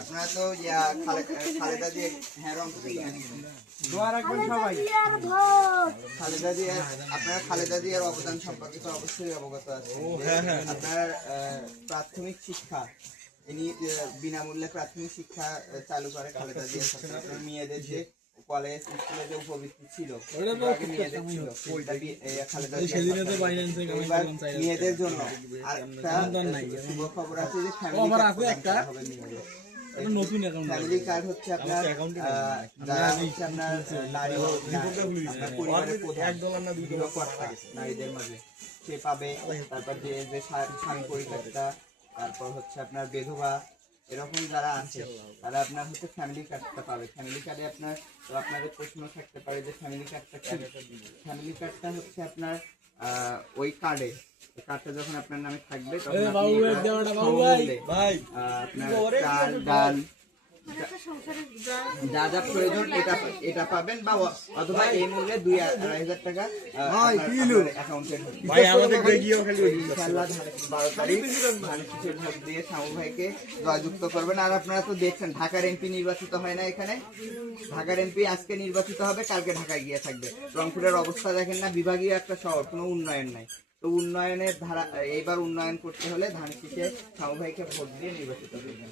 আপনারা তো খালেদা দিয়ে খালেদা জিয়ার অবদান সম্পর্কে তো অবশ্যই অবগত আছেন। আপনার প্রাথমিক শিক্ষা ইনি বিনামূল্যে প্রাথমিক শিক্ষা চালু করে খালেদা জিয়া সরকার। আপনার মেয়েদের যে কলেজ স্কুলে যে উপবৃত্তি ছিল মেয়েদের ছিল মেয়েদের জন্য শুভ খবর আছে যে ফ্যামিলি কার্ড হচ্ছে আপনার যারা হচ্ছে আপনার নারী পরিবারের প্রধান নারীদের মাঝে সে পাবে। তারপর যে স্বামী পরিচর্যা, তারপর হচ্ছে আপনার বিধবা এরকম যারা আছে তারা আপনার হচ্ছে ফ্যামিলি কার্ডটা পাবে। ফ্যামিলি কার্ডে আপনার তো আপনাদের প্রশ্ন থাকতে পারে যে ফ্যামিলি কার্ডটা কি? ফ্যামিলি কার্ডটা হচ্ছে আপনার ওই কার্ডটা যখন আপনার নামে থাকবে তখন আপনার চাল ডাল যা যা প্রয়োজন এটা পাবেন, বা অথবা এই মূল্যে 2-2.5 টাকা অ্যাকাউন্টে দিয়ে শামু ভাইকে জয়যুক্ত করবেন। আর আপনারা তো দেখছেন ঢাকার এমপি নির্বাচিত হয় না, এখানে ঢাকার এমপি আজকে নির্বাচিত হবে, কালকে ঢাকায় গিয়ে থাকবে। রংপুরের অবস্থা দেখেন না, বিভাগীয় একটা শহর, কোনো উন্নয়ন নাই। তো উন্নয়নের ধারা এইবার উন্নয়ন করতে হলে ধানশীষে শামু ভাইকে ভোট দিয়ে নির্বাচিত করবেন।